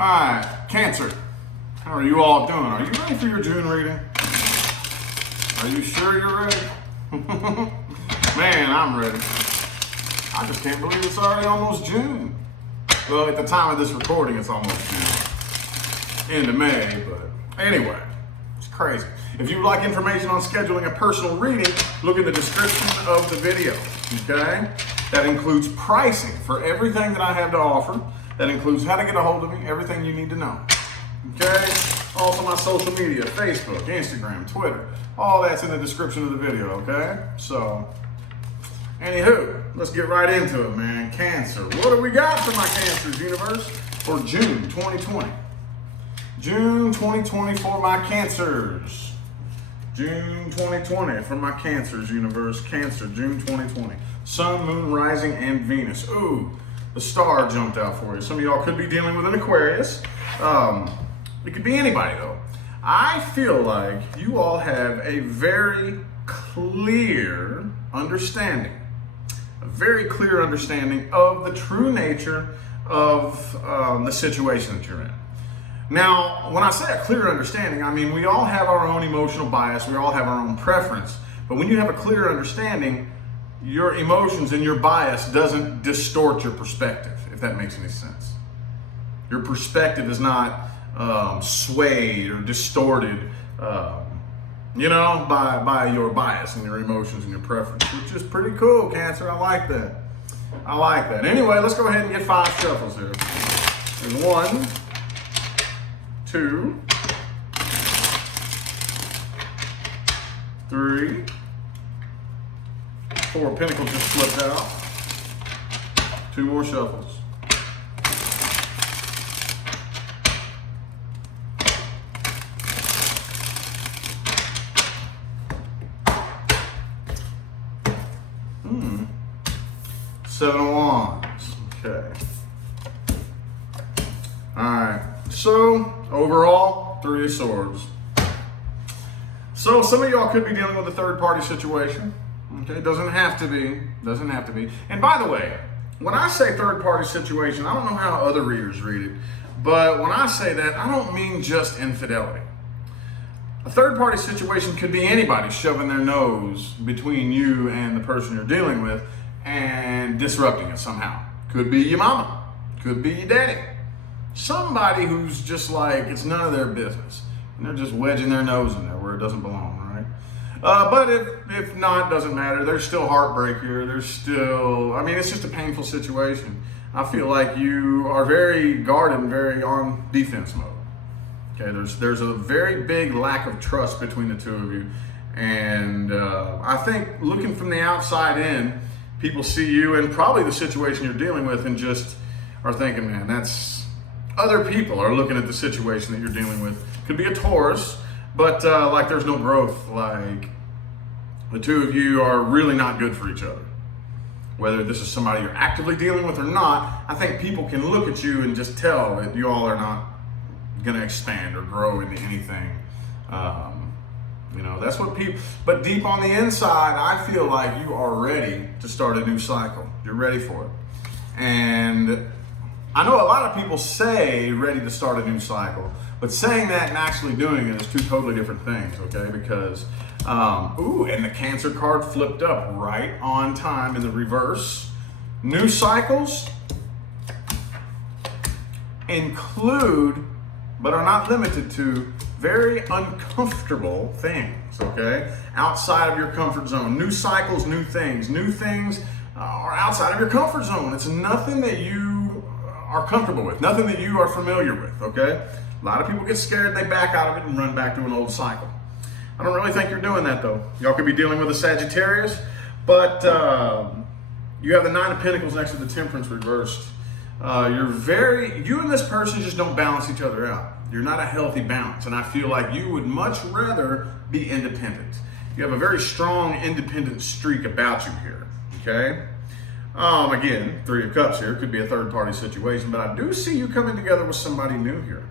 Alright, Cancer. How are you all doing? Are you ready for your June reading? Are you sure you're ready? Man, I'm ready. I just can't believe it's already almost June. Well, at the time of this recording, it's almost June. End of May, but anyway, it's crazy. If you would like information on scheduling a personal reading, look in the description of the video, okay? That includes pricing for everything that I have to offer. That includes how to get a hold of me, everything you need to know, okay? Also my social media, Facebook, Instagram, Twitter, all that's in the description of the video, okay? So, anywho, let's get right into it, man. Cancer. What do we got for my Cancers universe for June 2020? June 2020 for my Cancers. June 2020 for my Cancers universe. Cancer, June 2020. Sun, Moon, Rising, and Venus. Ooh, the star jumped out for you. Some of y'all could be dealing with an Aquarius. It could be anybody though. I feel like you all have a very clear understanding, of the true nature of the situation that you're in. Now, when I say a clear understanding, I mean we all have our own emotional bias, we all have our own preference, but when you have a clear understanding, your emotions and your bias doesn't distort your perspective, if that makes any sense. Your perspective is not swayed or distorted, by your bias and your emotions and your preference, which is pretty cool, Cancer. I like that. Anyway, let's go ahead and get 5 shuffles here. There's 1, 2, 3, 4 Pentacles just flipped out. 2 more shuffles. Seven of Wands. Okay. Alright. So, overall, 3 of Swords. So, some of y'all could be dealing with a third-party situation. Okay, doesn't have to be. And by the way, when I say third-party situation, I don't know how other readers read it, but when I say that, I don't mean just infidelity. A third-party situation could be anybody shoving their nose between you and the person you're dealing with and disrupting it somehow. Could be your mama, could be your daddy. Somebody who's just like, it's none of their business. And they're just wedging their nose in there where it doesn't belong, right? But if not, doesn't matter. There's still heartbreak here. It's just a painful situation. I feel like you are very guarded and very on defense mode. Okay, there's a very big lack of trust between the two of you. And I think looking from the outside in, people see you and probably the situation you're dealing with and just are thinking, man, that's... Other people are looking at the situation that you're dealing with. Could be a Taurus, but like there's no growth. Like the two of you are really not good for each other. Whether this is somebody you're actively dealing with or not, I think people can look at you and just tell that you all are not going to expand or grow into anything. That's what people, but deep on the inside, I feel like you are ready to start a new cycle. You're ready for it. And I know a lot of people say ready to start a new cycle, but saying that and actually doing it is 2 totally different things, okay? Because, and the Cancer card flipped up right on time in the reverse. New cycles include, but are not limited to, very uncomfortable things, okay? Outside of your comfort zone. New cycles, new things. New things are outside of your comfort zone. It's nothing that you are comfortable with, nothing that you are familiar with, okay? A lot of people get scared, they back out of it and run back to an old cycle. I don't really think you're doing that though. Y'all could be dealing with a Sagittarius, but you have the 9 of Pentacles next to the Temperance reversed. You and this person just don't balance each other out. You're not a healthy balance, and I feel like you would much rather be independent. You have a very strong independent streak about you here, okay? Again, 3 of Cups here, could be a third-party situation, but I do see you coming together with somebody new here.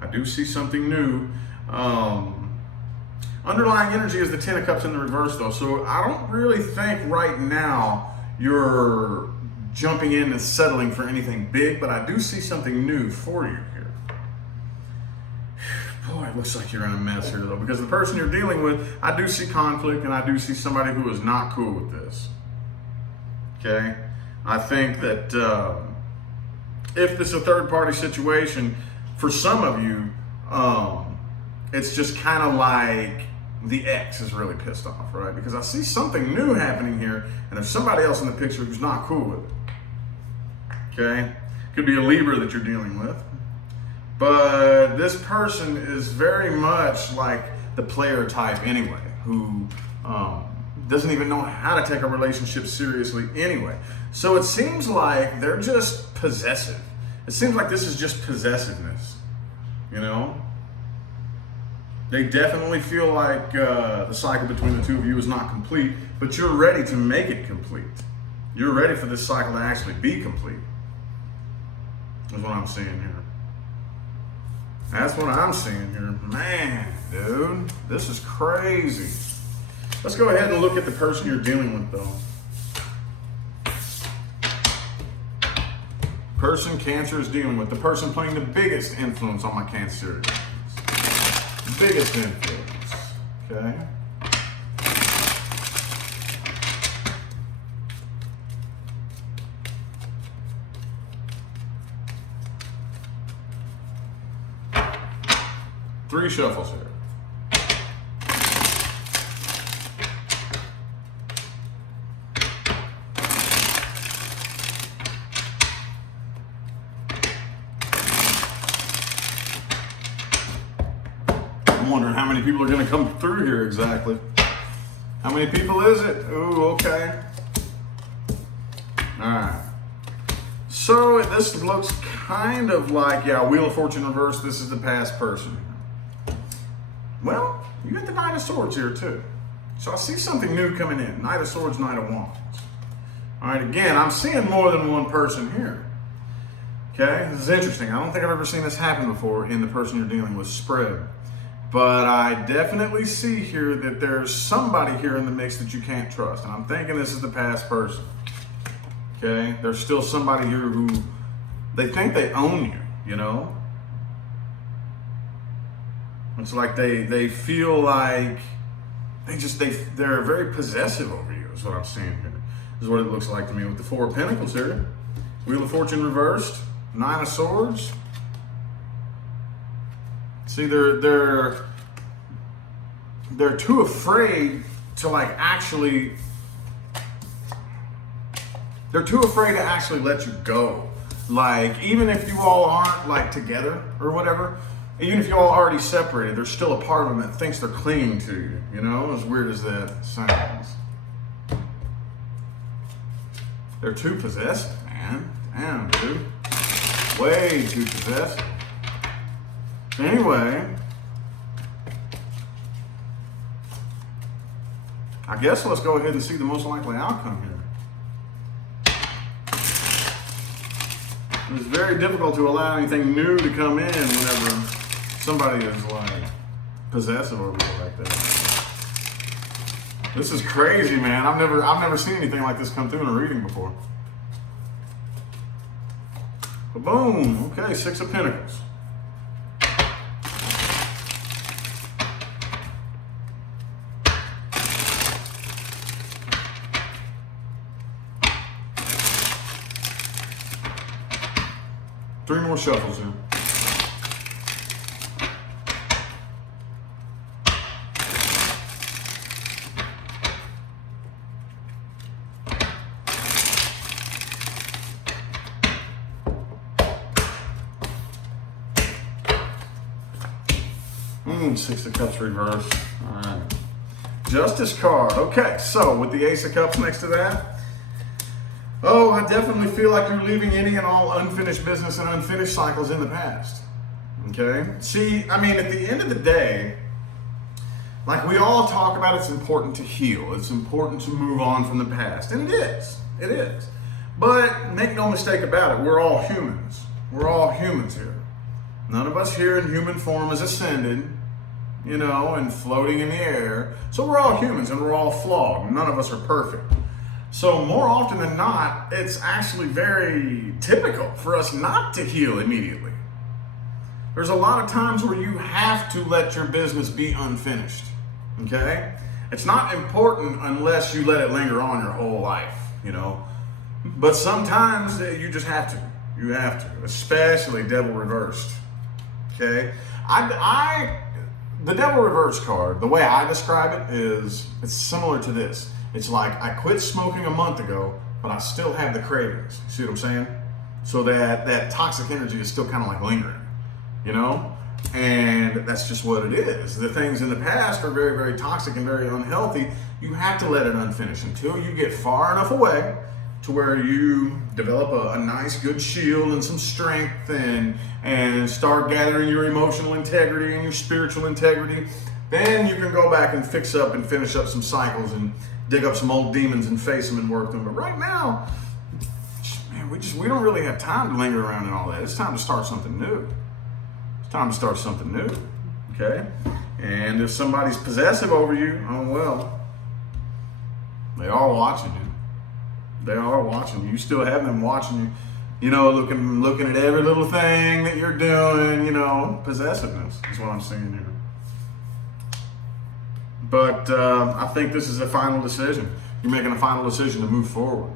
I do see something new. Underlying energy is the 10 of Cups in the reverse, though, so I don't really think right now you're jumping in and settling for anything big, but I do see something new for you here. Boy, it looks like you're in a mess here, though, because the person you're dealing with, I do see conflict, and I do see somebody who is not cool with this. Okay? I think that if this is a third-party situation, for some of you, it's just kind of like the ex is really pissed off, right? Because I see something new happening here, and there's somebody else in the picture who's not cool with it. Okay? Could be a Libra that you're dealing with. But this person is very much like the player type anyway, who doesn't even know how to take a relationship seriously anyway. So it seems like they're just possessive. It seems like this is just possessiveness, you know? They definitely feel like the cycle between the two of you is not complete, but you're ready to make it complete. You're ready for this cycle to actually be complete. That's what I'm seeing here. That's what I'm seeing here. Man, dude, this is crazy. Let's go ahead and look at the person you're dealing with, though. Person Cancer is dealing with. The person playing the biggest influence on my Cancer. Biggest influence. Okay. Three shuffles here. I'm wondering how many people are going to come through here exactly. How many people is it? Ooh, okay. All right. So this looks kind of like, yeah, Wheel of Fortune reverse. This is the past person. Well, you got the Knight of Swords here too. So I see something new coming in. Knight of Swords, Knight of Wands. All right, again, I'm seeing more than one person here. Okay, this is interesting. I don't think I've ever seen this happen before in the person you're dealing with spread. But I definitely see here that there's somebody here in the mix that you can't trust. And I'm thinking this is the past person. Okay, there's still somebody here who they think they own you, you know? It's like they feel like they're very possessive over you, is what I'm seeing here. This is what it looks like to me with the Four of Pentacles here. Wheel of Fortune reversed, Nine of Swords. See, they're too afraid to they're too afraid to actually let you go. Like, even if you all aren't like together or whatever, even if you all already separated, there's still a part of them that thinks they're clinging to you, you know, as weird as that sounds. They're too possessive, man. Damn, dude. Way too possessive. Anyway, I guess let's go ahead and see the most likely outcome here. It's very difficult to allow anything new to come in whenever somebody is like possessive over you like that. This is crazy, man. I've never seen anything like this come through in a reading before. But boom. Okay, Six of Pentacles. Three more shuffles here. Six of Cups reversed. All right. Justice card. Okay, so with the Ace of Cups next to that, oh, I definitely feel like you're leaving any and all unfinished business and unfinished cycles in the past. Okay? See, I mean, at the end of the day, like we all talk about, it's important to heal. It's important to move on from the past. And it is. It is. But make no mistake about it, we're all humans. We're all humans here. None of us here in human form is ascended, you know, and floating in the air. So we're all humans and we're all flawed. None of us are perfect. So more often than not, it's actually very typical for us not to heal immediately. There's a lot of times where you have to let your business be unfinished, okay? It's not important unless you let it linger on your whole life, you know? But sometimes you just have to. You have to, especially devil reversed, okay? The devil reverse card, the way I describe it is, it's similar to this. It's like, I quit smoking a month ago, but I still have the cravings. See what I'm saying? So that toxic energy is still kind of like lingering, you know? And that's just what it is. The things in the past are very, very toxic and very unhealthy. You have to let it unfinished until you get far enough away to where you develop a nice, good shield and some strength and start gathering your emotional integrity and your spiritual integrity. Then you can go back and fix up and finish up some cycles and dig up some old demons and face them and work them. But right now, man, we don't really have time to linger around and all that. It's time to start something new. It's time to start something new, okay? And if somebody's possessive over you, oh well, they are watching you. They are watching you. You still have them watching you, you know, looking at every little thing that you're doing, you know. Possessiveness is what I'm seeing here. But I think this is a final decision. You're making a final decision to move forward,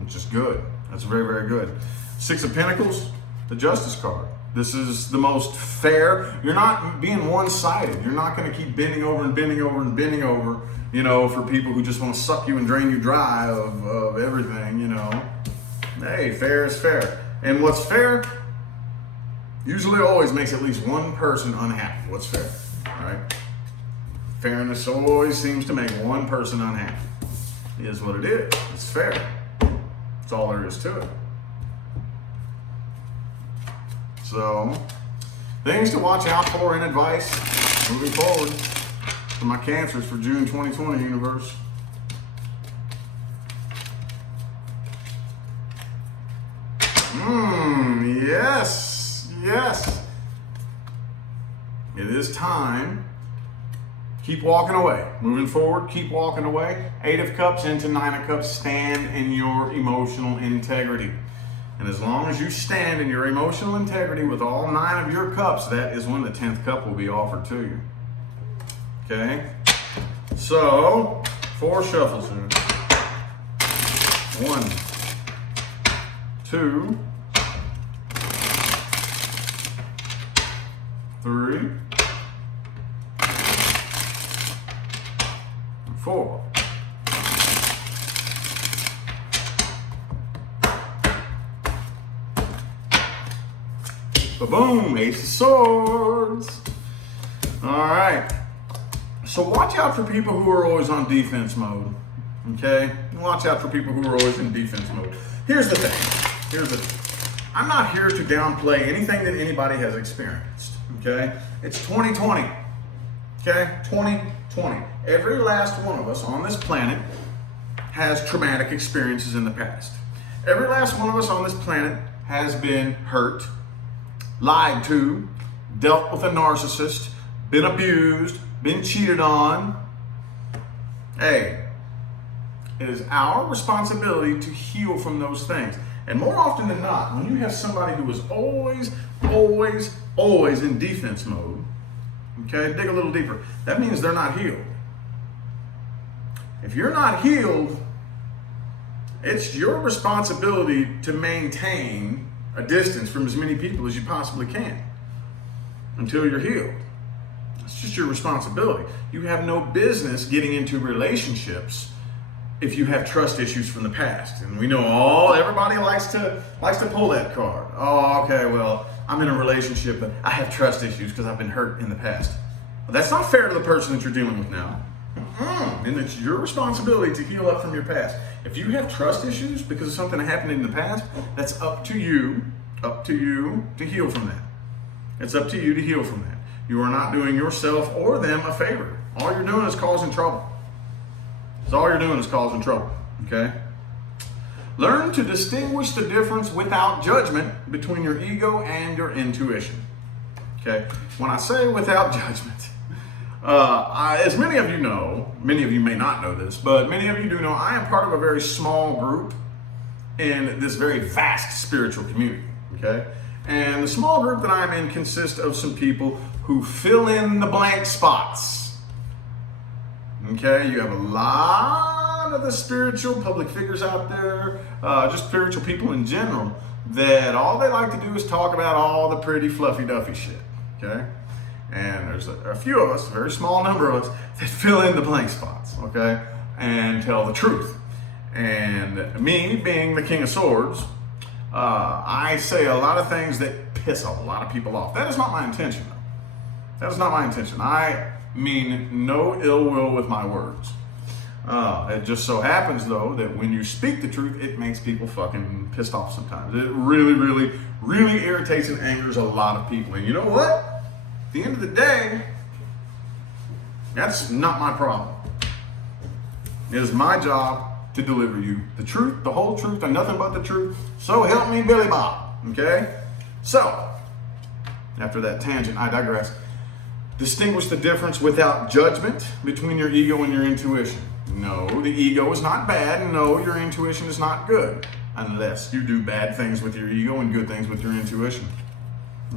which is good. That's very, very good. Six of Pentacles, the Justice card. This is the most fair. You're not being one-sided. You're not going to keep bending over and bending over and bending over, you know, for people who just want to suck you and drain you dry of everything, you know. Hey, fair is fair. And what's fair usually always makes at least one person unhappy. What's fair, all right? Fairness always seems to make one person unhappy. It is what it is. It's fair. That's all there is to it. So, things to watch out for and advice moving forward for my Cancers for June 2020, universe. Yes. It is time. Keep walking away. Moving forward, keep walking away. 8 of Cups into 9 of Cups. Stand in your emotional integrity. And as long as you stand in your emotional integrity with all 9 of your cups, that is when the 10th cup will be offered to you. Okay? So, 4 shuffles here. 1, 2, 3, 4. Ba-boom, Ace of Swords. All right. So watch out for people who are always on defense mode, okay? Watch out for people who are always in defense mode. Here's the thing. I'm not here to downplay anything that anybody has experienced, okay? It's 2020, okay? 2020. Every last one of us on this planet has traumatic experiences in the past. Every last one of us on this planet has been hurt, lied to, dealt with a narcissist, been abused, been cheated on. Hey, it is our responsibility to heal from those things. And more often than not, when you have somebody who is always in defense mode, okay, dig a little deeper, that means they're not healed. If you're not healed, it's your responsibility to maintain a distance from as many people as you possibly can until you're healed. It's just your responsibility. You have no business getting into relationships if you have trust issues from the past. And we know everybody likes to pull that card. Oh, okay, well, I'm in a relationship, but I have trust issues because I've been hurt in the past. Well, that's not fair to the person that you're dealing with now. And it's your responsibility to heal up from your past. If you have trust issues because of something that happened in the past, that's up to you to heal from that. It's up to you to heal from that. You are not doing yourself or them a favor. All you're doing is causing trouble. That's all you're doing is causing trouble, okay? Learn to distinguish the difference without judgment between your ego and your intuition, okay? When I say without judgment, as many of you know, many of you may not know this, but many of you do know, I am part of a very small group in this very vast spiritual community, okay? And the small group that I'm in consists of some people who fill in the blank spots. Okay, you have a lot of the spiritual public figures out there, just spiritual people in general, that all they like to do is talk about all the pretty fluffy duffy shit. Okay, and there's a few of us, a very small number of us, that fill in the blank spots. Okay, and tell the truth. And me, being the King of Swords, I say a lot of things that piss a lot of people off. That is not my intention, though. That is not my intention. I mean no ill will with my words. It just so happens, though, that when you speak the truth, it makes people fucking pissed off sometimes. It really, really, really irritates and angers a lot of people. And you know what? At the end of the day, that's not my problem. It is my job to deliver you the truth, the whole truth, and nothing but the truth. So help me, Billy Bob. Okay? So, after that tangent, I digress. Distinguish the difference without judgment between your ego and your intuition. No, the ego is not bad. And no, your intuition is not good. Unless you do bad things with your ego and good things with your intuition.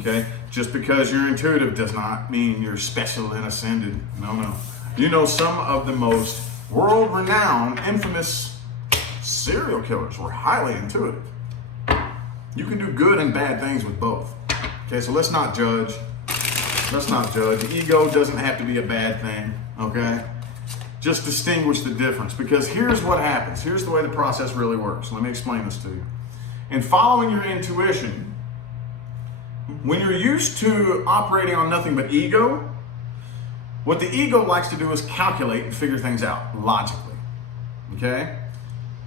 Okay? Just because you're intuitive does not mean you're special and ascended. No, no. You know, some of the most world-renowned, infamous serial killers were highly intuitive. You can do good and bad things with both. Okay, so let's not judge. Let's not judge. The ego doesn't have to be a bad thing, okay? Just distinguish the difference, because here's what happens. Here's the way the process really works. Let me explain this to you. In following your intuition, when you're used to operating on nothing but ego, what the ego likes to do is calculate and figure things out logically, okay?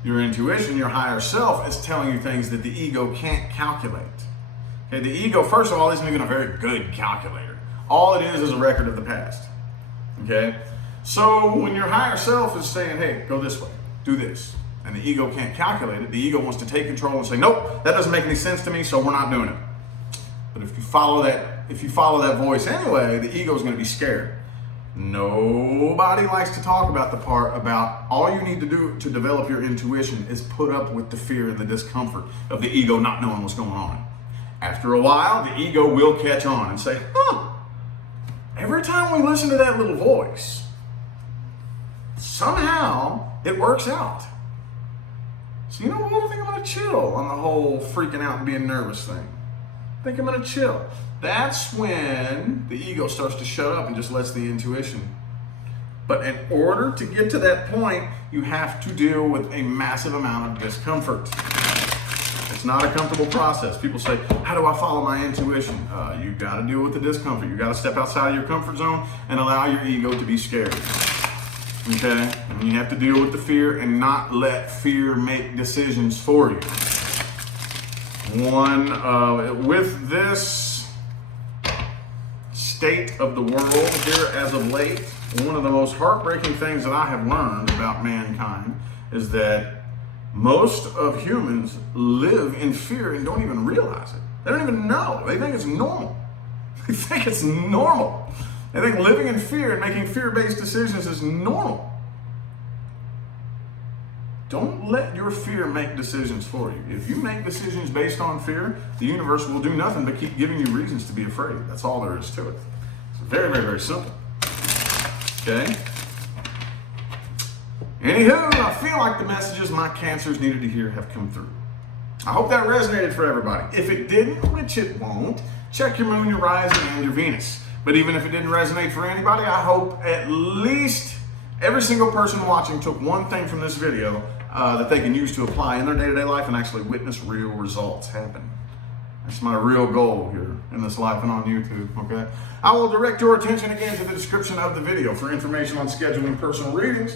Your intuition, your higher self, is telling you things that the ego can't calculate. Okay, the ego, first of all, isn't even a very good calculator. All it is a record of the past, okay? So when your higher self is saying, hey, go this way, do this, and the ego can't calculate it, the ego wants to take control and say, nope, that doesn't make any sense to me, so we're not doing it. But if you follow that voice anyway, the ego is going to be scared. Nobody likes to talk about the part about all you need to do to develop your intuition is put up with the fear and the discomfort of the ego not knowing what's going on. After a while, the ego will catch on and say, every time we listen to that little voice, somehow it works out. So you know what? I think I'm going to chill on the whole freaking out and being nervous thing. I think I'm going to chill. That's when the ego starts to shut up and just lets the intuition. But in order to get to that point, you have to deal with a massive amount of discomfort. It's not a comfortable process. People say, how do I follow my intuition? You've got to deal with the discomfort. You've got to step outside of your comfort zone and allow your ego to be scared. Okay? And you have to deal with the fear and not let fear make decisions for you. With this state of the world here as of late, one of the most heartbreaking things that I have learned about mankind is that most of humans live in fear and don't even realize it. They don't even know. They think it's normal. They think it's normal. They think living in fear and making fear-based decisions is normal. Don't let your fear make decisions for you. If you make decisions based on fear, the universe will do nothing but keep giving you reasons to be afraid. That's all there is to it. It's very, very, very simple. Okay? Anywho, I feel like the messages my cancers needed to hear have come through. I hope that resonated for everybody. If it didn't, which it won't, check your moon, your rising, and your Venus. But even if it didn't resonate for anybody, I hope at least every single person watching took one thing from this video that they can use to apply in their day-to-day life and actually witness real results happen. That's my real goal here in this life and on YouTube, okay? I will direct your attention again to the description of the video for information on scheduling personal readings.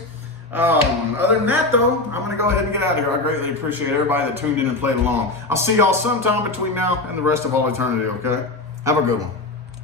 Other than that, though, I'm going to go ahead and get out of here. I greatly appreciate everybody that tuned in and played along. I'll see y'all sometime between now and the rest of all eternity, okay? Have a good one.